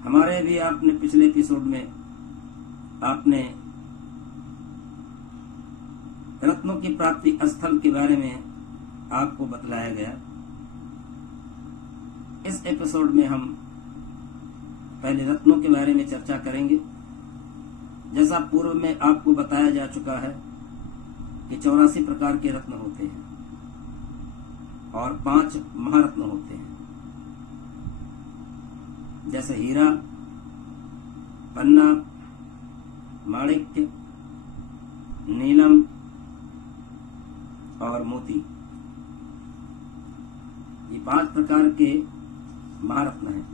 हमारे भी आपने पिछले एपिसोड में आपने रत्नों की प्राप्ति स्थल के बारे में आपको बतलाया गया। इस एपिसोड में हम पहले रत्नों के बारे में चर्चा करेंगे। जैसा पूर्व में आपको बताया जा चुका है कि 84 प्रकार के रत्न होते हैं और 5 महारत्न होते हैं, जैसे हीरा, पन्ना, माणिक्य, नीलम और मोती। ये 5 प्रकार के महारत्न हैं।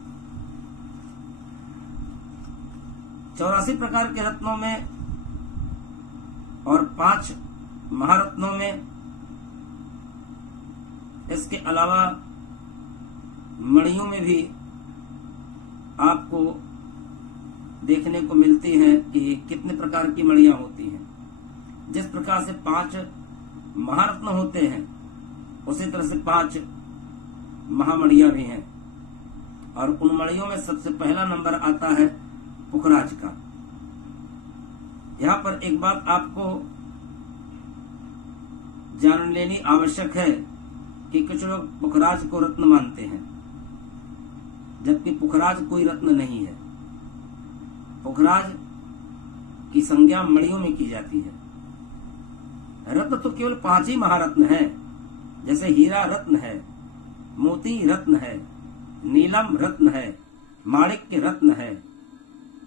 84 प्रकार के रत्नों में और 5 महारत्नों में इसके अलावा मणियों में भी आपको देखने को मिलती है कि कितने प्रकार की मणियां होती हैं। जिस प्रकार से 5 महारत्न होते हैं उसी तरह से 5 महामणियां भी हैं, और उन मणियों में सबसे पहला नंबर आता है पुखराज का। यहाँ पर एक बात आपको जान लेनी आवश्यक है कि कुछ लोग पुखराज को रत्न मानते हैं, जबकि पुखराज कोई रत्न नहीं है। पुखराज की संज्ञा मणियों में की जाती है। रत्न तो केवल 5 ही महारत्न है, जैसे हीरा रत्न है, मोती रत्न है, नीलम रत्न है, माणिक्य रत्न है,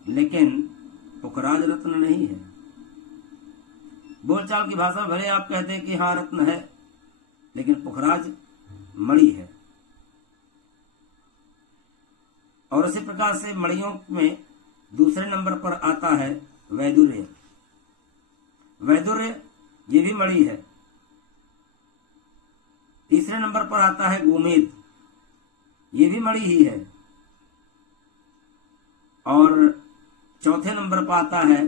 लेकिन पुखराज रत्न नहीं है। बोलचाल की भाषा भले आप कहते हैं कि हाँ रत्न है, लेकिन पुखराज मणि है। और इसी प्रकार से मणियों में दूसरे नंबर पर आता है वैदुर्य। वैदुर्य ये भी मणि है। तीसरे नंबर पर आता है गोमेद, ये भी मणि ही है। और चौथे नंबर पर आता है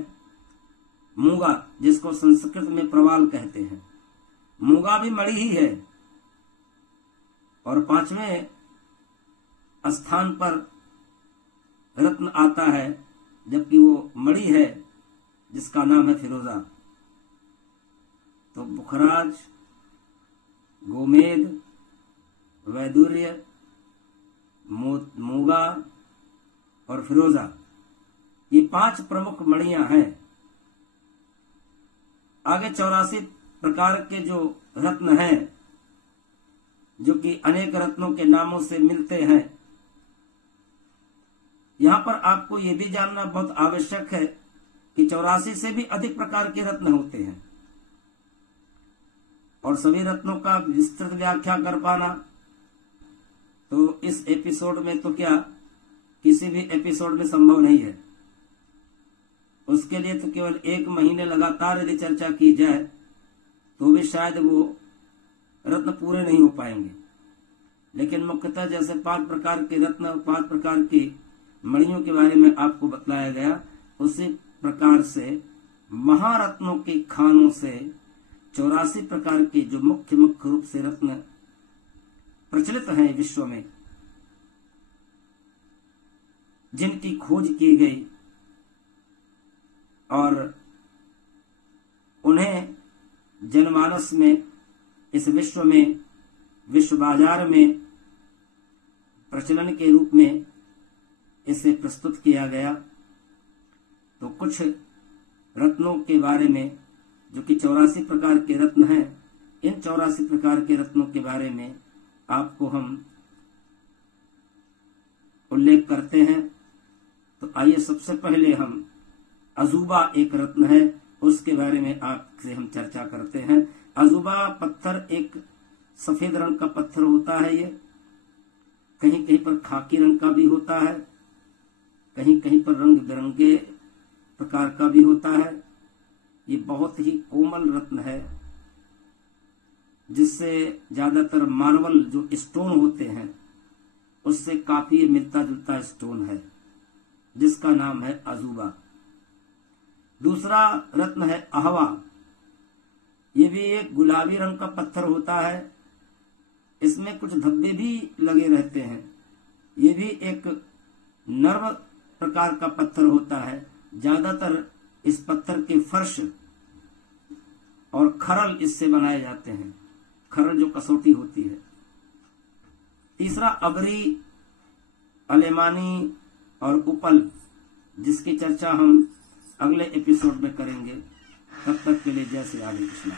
मूंगा, जिसको संस्कृत में प्रवाल कहते हैं। मूंगा भी मणि ही है। और 5वें स्थान पर रत्न आता है, जबकि वो मणि है, जिसका नाम है फिरोजा। तो पुखराज, गोमेद, वैदुर्य, मूंगा और फिरोजा, ये 5 प्रमुख मणियां हैं। आगे 84 प्रकार के जो रत्न हैं, जो कि अनेक रत्नों के नामों से मिलते हैं, यहां पर आपको यह भी जानना बहुत आवश्यक है कि 84 से भी अधिक प्रकार के रत्न होते हैं, और सभी रत्नों का विस्तृत व्याख्या कर पाना तो इस एपिसोड में तो क्या किसी भी एपिसोड में संभव नहीं है। उसके लिए तो केवल 1 महीने लगातार यदि चर्चा की जाए तो भी शायद वो रत्न पूरे नहीं हो पाएंगे। लेकिन मुख्यतः जैसे 5 प्रकार के रत्न और 5 प्रकार की मणियों के बारे में आपको बतलाया गया, उसी प्रकार से महारत्नों के खानों से 84 प्रकार के जो मुख्य रूप से रत्न प्रचलित हैं विश्व में, जिनकी खोज की गई और उन्हें जनमानस में, इस विश्व में, विश्व बाजार में प्रचलन के रूप में इसे प्रस्तुत किया गया। तो कुछ रत्नों के बारे में, जो कि 84 प्रकार के रत्न हैं, इन 84 प्रकार के रत्नों के बारे में आपको हम उल्लेख करते हैं। तो आइए सबसे पहले हम अजूबा एक रत्न है, उसके बारे में आपसे हम चर्चा करते हैं। अजूबा पत्थर एक सफेद रंग का पत्थर होता है। ये कहीं कहीं पर खाकी रंग का भी होता है, कहीं कहीं पर रंग बिरंगे प्रकार का भी होता है। ये बहुत ही कोमल रत्न है, जिससे ज्यादातर मार्बल जो स्टोन होते हैं उससे काफी मिलता जुलता स्टोन है, जिसका नाम है अजूबा। दूसरा रत्न है अहवा। ये भी एक गुलाबी रंग का पत्थर होता है, इसमें कुछ धब्बे भी लगे रहते हैं। ये भी एक नर्म प्रकार का पत्थर होता है। ज्यादातर इस पत्थर के फर्श और खरल इससे बनाए जाते हैं, खरल जो कसौटी होती है। तीसरा अबरी, अलेमानी और उपल, जिसकी चर्चा हम अगले एपिसोड में करेंगे। तब तक के लिए जय श्री राधे कृष्णा।